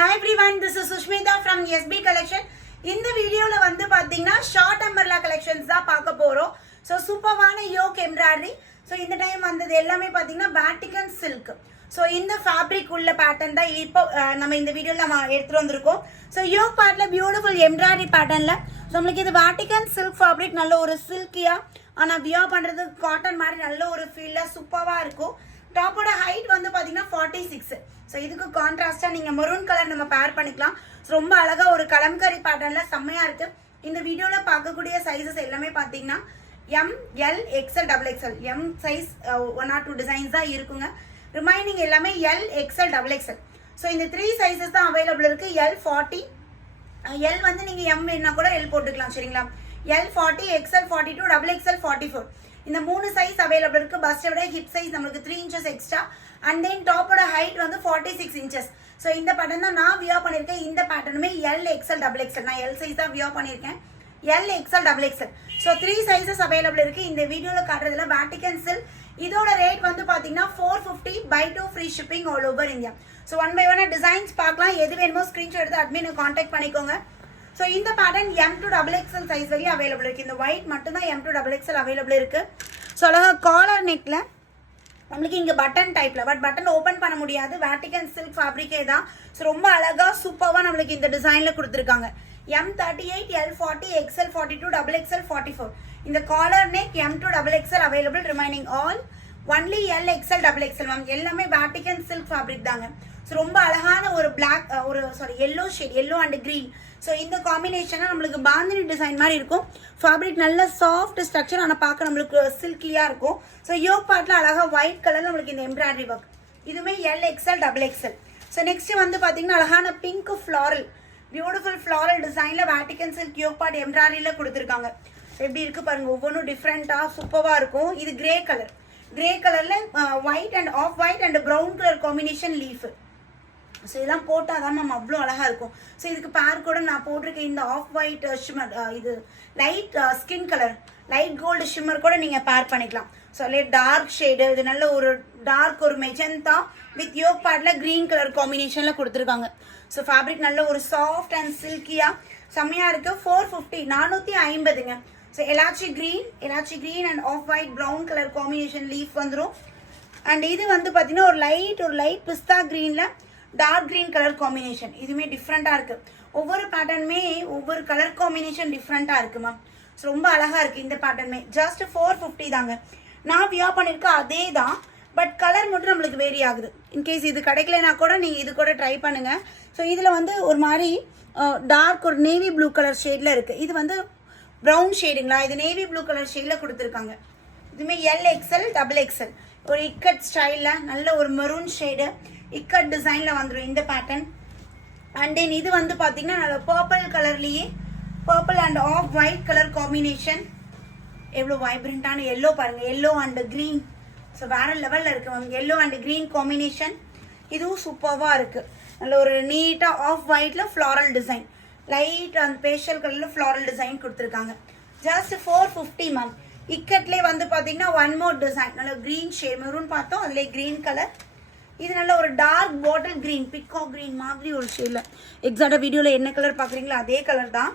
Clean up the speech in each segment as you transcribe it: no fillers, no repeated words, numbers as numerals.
Hi everyone, this is Sushmita from SB Collection. இந்த வீடியோல வந்து பாத்தீங்கன்னா ஷார்ட் அம்பர்லா கலெக்ஷன்ஸ் தான் பார்க்க போறோம். சோ சூப்பரான யோக் எம்ப்ராய்டரி. சோ இந்த டைம் வந்தது எல்லாமே பாத்தீங்கன்னா வேட்டிகன் சில்க். சோ இந்த ஃபேப்ரிக் உள்ள பேட்டர்ன் தான் இப்போ நம்ம இந்த வீடியோல நம்ம எடுத்துட்டு வந்திருக்கோம். சோ யோக் பார்ட்ல பியூட்டிஃபுல் எம்ப்ராய்டரி பேட்டர்ன்ல நமக்கு இது வேட்டிகன் சில்க் ஃபேப்ரிக் நல்ல ஒரு சில்கியா ஆனா வியர் பண்றது காட்டன் மாதிரி நல்ல ஒரு ஃபீல்ல சூப்பரா இருக்கும். டாப்போட ஹைட் வந்து பாத்தீங்கன்னா 46. ஸோ இதுக்கு கான்ட்ராஸ்டா நீங்க மெரூன் கலர் நம்ம பேர் பண்ணிக்கலாம். ரொம்ப அழகா ஒரு கலம்கரி பேட்டர்ன்ல செம்மையா இருக்கு. இந்த வீடியோல பார்க்கக்கூடிய சைஸஸ் எல்லாமே பாத்தீங்கன்னா M, L, XL, double XL. M size 1 or 2 designs தான் இருக்குங்க. ரிமைனிங் எல்லாமே L, XL, double XL. So இந்த 3 சைஸஸ் தான் அவைலபிள் இருக்கு. எல் 40, எல் வந்து நீங்க எம் வேணா கூட எல் போட்டுக்கலாம் சரிங்களா. L 40, XL 42, double XL 44. இந்த 3 சைஸ் அவைலபிள் இருக்கு. பஸ்டோட ஹிப் சைஸ் நமக்கு 3 inches எக்ஸ்ட்ரா அண்ட் தென் டாப்போட ஹைட் வந்து 46 inches. ஸோ இந்த பேட்டர்ன் தான் நான் வியர் பண்ணியிருக்கேன். இந்த பேட்டர்னுமே எல், எக்ஸ்எல், டபுள் எக்ஸ்எல். நான் எல் சைஸ் தான் வியர் பண்ணியிருக்கேன். L, XL, double XL. So 3 sizes available இருக்கு. இந்த வீடியோவில் காட்டுறதுல வேட்டிகன் சில்க். இதோட ரேட் வந்து பார்த்தீங்கன்னா 450 by 2 free shipping all over India. So 1 by 1 designs பார்க்கலாம். எது வேணுமோ ஸ்க்ரீன்ஷாட் எடுத்து அட்மினை கான்டாக்ட் பண்ணிக்கோங்க. ஸோ இந்த pattern M to XXL size வரையும் அவைலபிள் இருக்கு. இந்த ஒயிட் மட்டும் தான் M to XXL அவைலபிள் இருக்கு. ஸோ அழகா காலர் நெக்ல நம்மளுக்கு இங்கே பட்டன் டைப்ல பட்டன் ஓப்பன் பண்ண முடியாது. வேட்டிகன் சில்க் ஃபேப்ரிக்கே தான். ஸோ ரொம்ப அழகா சூப்பராக நம்மளுக்கு இந்த டிசைன்ல கொடுத்துருக்காங்க. M38, L40, XL42, XXL 44. இந்த collar neck M to XXL available. Remaining all only L, XL, XXL ma'am. எல்லாமே வேட்டிகன் சில்க் ஃபேப்ரிக் தாங்க. ஸோ ரொம்ப அழகான ஒரு black yellow shade, yellow and green. So இந்த காம்பினேஷனாக நம்மளுக்கு பாந்தினி டிசைன் மாதிரி இருக்கும். ஃபேப்ரிக் நல்ல சாஃப்ட் ஸ்ட்ரக்சர் ஆனால் பார்க்க நம்மளுக்கு சில்கியாக இருக்கும். ஸோ யோக் பார்ட்டில் அழகாக ஒயிட் கலர் நம்மளுக்கு இந்த எம்ப்ராய்டரி ஒர்க். இதுவுமே L, XL, double XL. So next வந்து பார்த்தீங்கன்னா அழகான பிங்க் ஃப்ளாரல், பியூட்டிஃபுல் ஃப்ளாரல் டிசைனில் வேட்டிகன் சில்க் யோக் பார்ட் எம்ப்ராய்டரியில் கொடுத்துருக்காங்க. எப்படி இருக்கு பாருங்க, ஒவ்வொன்றும் டிஃப்ரெண்ட்டாக சூப்பராக இருக்கும். இது கிரே கலர், கிரே கலரில் white and off white and brown colour combination leaf. So இதெல்லாம் போட்டால் தான் மேம் அவ்வளோ அழகாக இருக்கும். ஸோ இதுக்கு பேர் கூட நான் போட்டிருக்கேன் இந்த ஆஃப் ஒயிட் ஷிம்மர், இது light skin colour, light gold shimmer கூட நீங்கள் பேர் பண்ணிக்கலாம். ஸோ டார்க் ஷேடு, இது நல்ல ஒரு டார்க் ஒரு மெஜந்தா வித் யோக் பார்ட்ல கிரீன் கலர் காம்பினேஷனில் கொடுத்துருக்காங்க. ஸோ ஃபேப்ரிக் நல்ல ஒரு சாஃப்ட் அண்ட் சில்கியாக செம்மையாக இருக்குது. 450, 450ங்க. ஸோ எலாச்சி green and off white brown colour combination leaf வந்துடும். அண்ட் இது வந்து பார்த்தீங்கன்னா ஒரு லைட் பிஸ்தா கிரீனில் டார்க் கிரீன் கலர் காம்பினேஷன். இதுவுமே டிஃப்ரெண்ட்டாக இருக்குது. ஒவ்வொரு பேட்டர்னுமே ஒவ்வொரு கலர் காம்பினேஷன் டிஃப்ரெண்ட்டாக இருக்குது மேம். ஸோ ரொம்ப அழகாக இருக்குது இந்த பேட்டர்னுமே. ஜஸ்ட் 450 தாங்க. நான் வியர் பண்ணியிருக்கேன் அதே தான், பட் கலர் மட்டும் நம்மளுக்கு வேரி ஆகுது. இன்கேஸ் இது கிடைக்கலனா கூட நீங்கள் இது கூட ட்ரை பண்ணுங்கள். ஸோ இதில் வந்து ஒரு மாதிரி டார்க் ஒரு நேவி ப்ளூ கலர் ஷேடில் இருக்குது. இது வந்து ப்ரௌன் ஷேடுங்களா, இது நேவி ப்ளூ கலர் ஷேடில் கொடுத்துருக்காங்க. இதுவுமே எல், எக்ஸ்எல், டபுள் எக்ஸ்எல். ஒரு இக்கட் ஸ்டைலில் நல்ல ஒரு மெரூன் ஷேடு இக்கட் டிசைனில் வந்துடும் இந்த பேட்டர்ன். அண்ட் தென் இது வந்து பார்த்தீங்கன்னா நல்ல பர்பிள் கலர்லேயே purple and off white colour combination. எவ்வளோ வைப்ரண்ட்டான எல்லோ பாருங்கள், எல்லோ அண்ட் க்ரீன். ஸோ வேறு லெவலில் இருக்குது ma'am. Yellow and green combination இதுவும் சூப்பராக இருக்குது. நல்ல ஒரு நீட்டாக ஆஃப் ஒயிட்டில் ஃப்ளாரல் டிசைன், லைட் அண்ட் பேஷியல் கலரில் ஃப்ளாரல் டிசைன் கொடுத்துருக்காங்க. Just 450 ma'am. இக்கட்லேயே வந்து பார்த்தீங்கன்னா ஒன் மோர் டிசைன், நல்ல க்ரீன் ஷேட், மெரூன் பார்த்தோம் அதிலே க்ரீன் கலர். இது நல்ல ஒரு டார்க் பாட்டில் கிரீன், பிக்கோ கிரீன் மாதிரி ஒரு ஷேடில். எக்ஸாக்டாக வீடியோவில் என்ன கலர் பார்க்குறீங்களோ அதே கலர் தான்.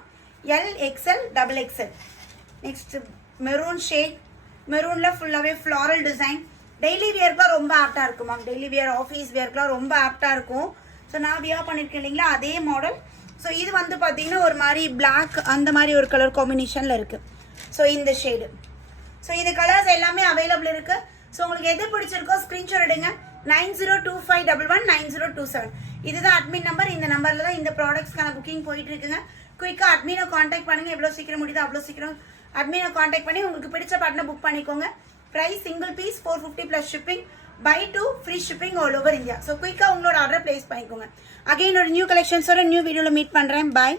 L, XL, double XL. Next maroon shade, மெரூனில் ஃபுல்லாகவே ஃப்ளாரல் டிசைன். டெய்லி வியர்க்குலாம் ரொம்ப ஆப்டாக இருக்கும் மேம். டெய்லி வியர், ஆஃபீஸ் வியர்க்குலாம் ரொம்ப ஆப்டாக இருக்கும். ஸோ நான் வியர் பண்ணியிருக்கேன் இல்லைங்களா அதே மாடல். ஸோ இது வந்து பார்த்தீங்கன்னா ஒரு மாதிரி பிளாக் அந்த மாதிரி ஒரு கலர் காம்பினேஷனில் இருக்குது. ஸோ இந்த ஷேடு. ஸோ இந்த கலர்ஸ் எல்லாமே அவைலபிள் இருக்குது. ஸோ உங்களுக்கு எது பிடிச்சிருக்கோ ஸ்க்ரீன்ஷாட் எடுங்க. 9025119027. இதுதான் அட்மின் நம்பர். இந்த நம்பரில் தான் இந்த ப்ராடக்ட்ஸ்க்கான புக்கிங் போயிட்டு இருக்குங்க. குயிக்காக அட்மினை காண்டாக்ட் பண்ணுங்க. எவ்வளோ சீக்கிரம் முடியுதோ அவ்வளோ சீக்கிரம் அட்மினை காண்டாக்ட் பண்ணி உங்களுக்கு பிடிச்ச பேட்டர்னை புக் பண்ணிக்கோங்க. Price single piece 450 plus shipping, buy 2 free shipping all over India. So குயிக்காக உங்களோட ஆர்டர் பிளேஸ் பண்ணிக்கோங்க. அகைன் ஒரு நியூ கலெக்ஷன்ஸோட நியூ வீடியோவில் மீட் பண்ணுறேன். பாய்.